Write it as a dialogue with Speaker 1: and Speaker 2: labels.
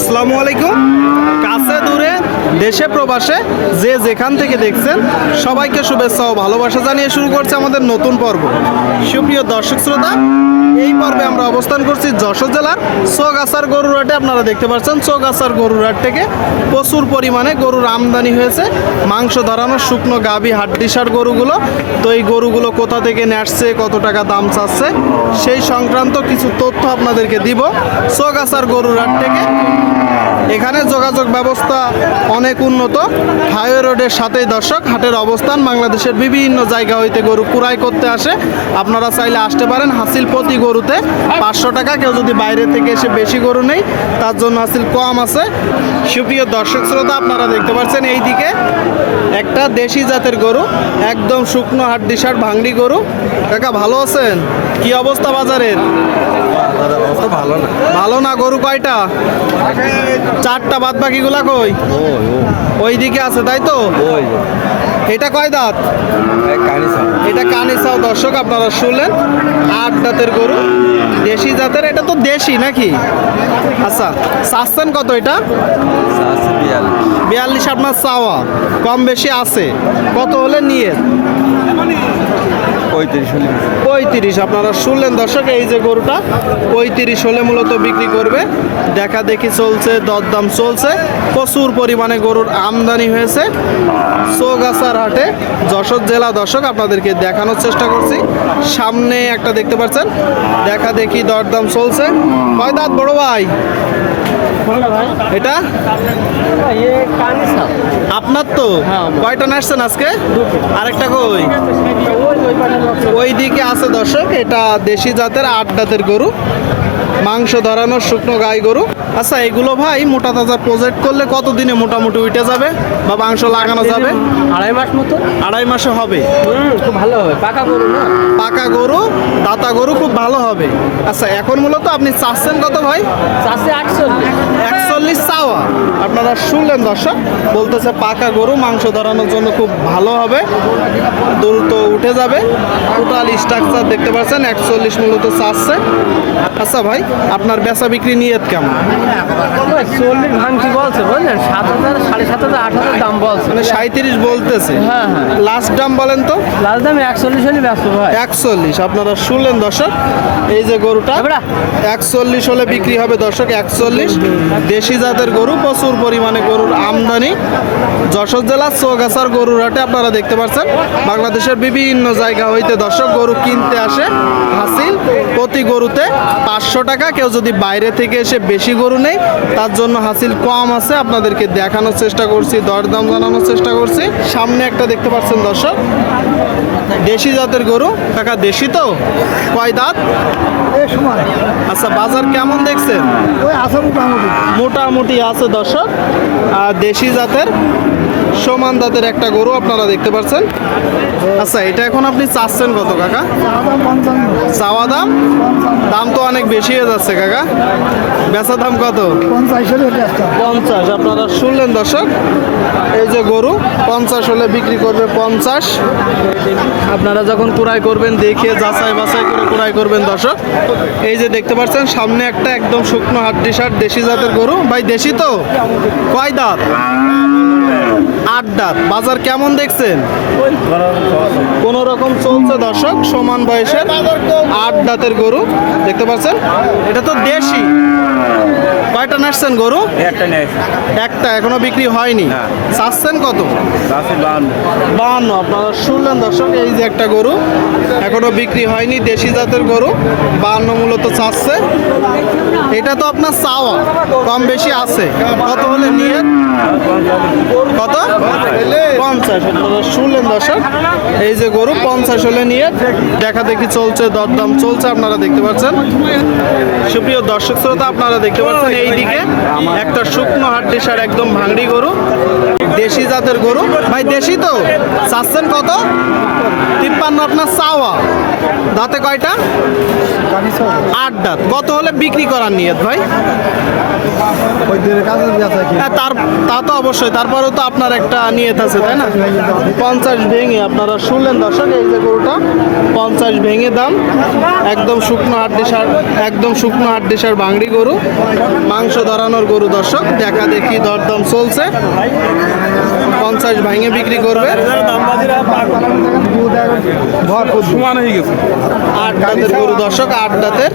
Speaker 1: আসসালামু আলাইকুম। কাছে দূরে দেশে প্রবাসে যে যেখান থেকে দেখছেন, সবাইকে শুভেচ্ছা ও ভালোবাসা জানিয়ে শুরু করছে আমাদের নতুন পর্ব। সুপ্রিয় দর্শক শ্রোতা, এই পর্বে আমরা অবস্থান করছি যশোর জেলার চৌগাছার গরুর হাটে। আপনারা দেখতে পাচ্ছেন, চৌগাছার গরুর হাট থেকে প্রচুর পরিমাণে গরুর আমদানি হয়েছে। মাংস ধরানো শুকনো গাভী হাড্ডিসার গরুগুলো। তো এই গরুগুলো কোথা থেকে আসছে, কত টাকা দাম চাচ্ছে, সেই সংক্রান্ত কিছু তথ্য আপনাদেরকে দিব। চৌগাছার গরুর হাট থেকে এখানে যোগাযোগ ব্যবস্থা অনেক উন্নত। হাইওয়ে রোডের সাথেই দর্শক, হাটের অবস্থান, বাংলাদেশের বিভিন্ন জায়গা হইতে গরু কুড়াই করতে আসে। আপনারা চাইলে আসতে পারেন হাসিল প্রতি গরুতে। পাঁচশো টাকা, কেউ যদি বাইরে থেকে এসে বেশি গরু নেই তার জন্য হাসিল কম আছে। সুপ্রিয় দর্শক শ্রোতা, আপনারা দেখতে পাচ্ছেন এই দিকে একটা দেশি জাতের গরু, একদম শুকনো হাড্ডিসার ভাঙড়ি গরু। কাকা, ভালো আছেন? কি অবস্থা বাজারের?
Speaker 2: ভালো না।
Speaker 1: ভালো না গরু কয়টা? চারটা বাদ বাকিগুলা কই? ওই দিকে আছে তাই তো? এটা কয় দাঁত? এটা কানিসাও দর্শক আপনারা শুনলেন। আট দাঁতের গরু দেশি জাতের এটা তো দেশি নাকি? আচ্ছা চাচ্ছেন কত এটা?
Speaker 2: বিয়াল্লিশ
Speaker 1: আপনার চাওয়া কম বেশি আছে। কত হলে নিয়ে?
Speaker 2: পঁয়ত্রিশ হলে
Speaker 1: পঁয়ত্রিশ, আপনারা শুনলেন দর্শক, এই যে গরুটা, পঁয়ত্রিশ হলে মূলত বিক্রি করবে। দেখা দেখি চলছে, দরদাম চলছে। প্রচুর পরিমাণে গরুর আমদানি হয়েছে। চৌগাছার হাটে, যশোর জেলা দর্শক, আপনাদেরকে দেখানোর চেষ্টা করছি। সামনে একটা দেখতে পাচ্ছেন, দেখা দেখি দরদাম চলছে। কয় দাঁত বড় ভাই? এটা? আপনার তো? কয়টা নাচছেন আজকে? আরেকটা কই? ওই দিকে আছে দর্শক এটা দেশি জাতের আট দাঁতের গরু। মাংস ধরানো শুকনো গাই গরু। আচ্ছা এগুলো ভাই মোটা তাজা প্রজেক্ট করলে কত দিনে মোটামুটি উঠে যাবে বা মাংস লাগানো যাবে?
Speaker 3: আড়াই মাস মতো।
Speaker 1: আড়াই মাসে হবে?
Speaker 3: খুব ভালো হবে। পাকা গরু না?
Speaker 1: পাকা গরু দাতা গরু খুব ভালো হবে। আচ্ছা এখন মূলত আপনি চাচ্ছেন কত ভাই?
Speaker 3: চাষে আটচল্লিশ।
Speaker 1: একচল্লিশ চাওয়া। আপনারা শুনলেন দর্শক বলতেছে পাকা গরু মাংস ধরানোর জন্য খুব ভালো হবে। দ্রুত উঠে যাবে। টোটাল স্ট্রাকচার দেখতে পাচ্ছেন একচল্লিশ মূলত চাচ্ছে। আচ্ছা ভাই আপনার বেচা বিক্রি নিয়ত কেমন?
Speaker 3: চল্লিশ ভাঙছি বলছে বুঝলেন? সাত হাজার সাড়ে সাত হাজার আট হাজার দাম বলছে।
Speaker 1: মানে সাঁত্রিশ বলতেছে।
Speaker 3: হ্যাঁ হ্যাঁ।
Speaker 1: লাস্ট দাম বলেন তো?
Speaker 3: লাস্ট দাম একচল্লিশ হলে ব্যস্ত ভাই
Speaker 1: একচল্লিশ আপনারা শুনলেন দর্শক? এই যে গরুটা একচল্লিশ হলে বিক্রি হবে দর্শক একচল্লিশ। দেশি জাতের গরু প্রচুর পরিমাণে গরুর আমদানি। যশোর জেলার চৌগাছার গরুর হাটে আপনারা দেখতে পাচ্ছেন বাংলাদেশের বিভিন্ন জায়গা হইতে দর্শক গরু কিনতে আসে। হাসিল প্রতি গরুতে পাঁচশো টাকা কেউ যদি বাইরে থেকে এসে বেশি গরু নেই তার জন্য হাসিল কম আছে। আপনাদেরকে দেখানোর চেষ্টা করছি দরদাম জানানোর চেষ্টা করছি। সামনে একটা দেখতে পাচ্ছেন দর্শক দেশি জাতের গরু। কাকা দেশি তো? কয় দাঁত? আচ্ছা বাজার কেমন দেখছেন?
Speaker 4: মোটামুটি।
Speaker 1: আছে দর্শক। আর দেশি জাতের সমান দাঁতের একটা গরু আপনারা দেখতে পাচ্ছেন। আচ্ছা এটা এখন আপনি চাচ্ছেন কত কাকা? চাওয়া দাম? দাম তো অনেক বেশি হয়ে যাচ্ছে, কাকা। বেচা দাম কত? পঞ্চাশ। আপনারা শুনলেন দর্শক? এই যে গরু, পঞ্চাশ হলে বিক্রি করবে পঞ্চাশ। আপনারা যখন কুড়াই করবেন, দেখে যাচাই বাছাই করে কুড়াই করবেন দর্শক। এই যে দেখতে পাচ্ছেন, সামনে একটা একদম শুকনো হাড্ডি শার্ট দেশি জাতের গরু। ভাই, দেশি তো? কয় দাঁত? আট দাঁত বাজার কেমন দেখছেন? কোন রকম চলছে দর্শক সমান বয়সের আট দাঁতের গরু দেখতে পাচ্ছেন? এটা তো দেশি। কয়টা নাচছেন গরু?
Speaker 2: একটা নেই
Speaker 1: একটা এখনও বিক্রি হয়নি। চাচ্ছেন কত? বাহান্ন আপনারা শুনলেন দর্শক এই যে একটা গরু এখনও বিক্রি হয়নি দেশি জাতের গরু বাহান্ন মূলত চাচ্ছে। এটা তো আপনার চাওয়া কম বেশি আছে। কত হলে নিয়ে? কত? পঞ্চাশ আপনারা শুনলেন দর্শক এই যে গরু পঞ্চাশ হলে নিয়ে দেখা দেখি চলছে দরদাম চলছে আপনারা দেখতে পাচ্ছেন। সুপ্রিয় দর্শক শ্রোতা আপনারা দেখতে পাচ্ছেন এই দিকে একটা শুকনো হাড্ডি সার একদম ভাঙড়ি গরু, দেশি জাতের গরু। ভাই, দেশি তো? চাচ্ছেন কত? তিপ্পান্ন আপনার চাওয়া। দাঁতে কয়টা? আট দাঁত। কত হলে বিক্রি করার নিয়ত ভাই? হ্যাঁ তার তা তো অবশ্যই। তারপরেও তো আপনার একটা নিয়ত আছে তাই না? পঞ্চাশ ভেঙে আপনারা শুনলেন দর্শক এই যে গরুটা পঞ্চাশ ভেঙে দাম। একদম শুকনো হাড্ডিসার একদম শুকনো হাড্ডিসার বাংড়ি গরু। মাংস ধরানোর গরু দর্শক দেখা দেখি দরদম চলছে। পঞ্চাশ ভাঙে বিক্রি করবে।
Speaker 4: ভরপুর।
Speaker 1: আট দাঁতের গরু দর্শক আট দাঁতের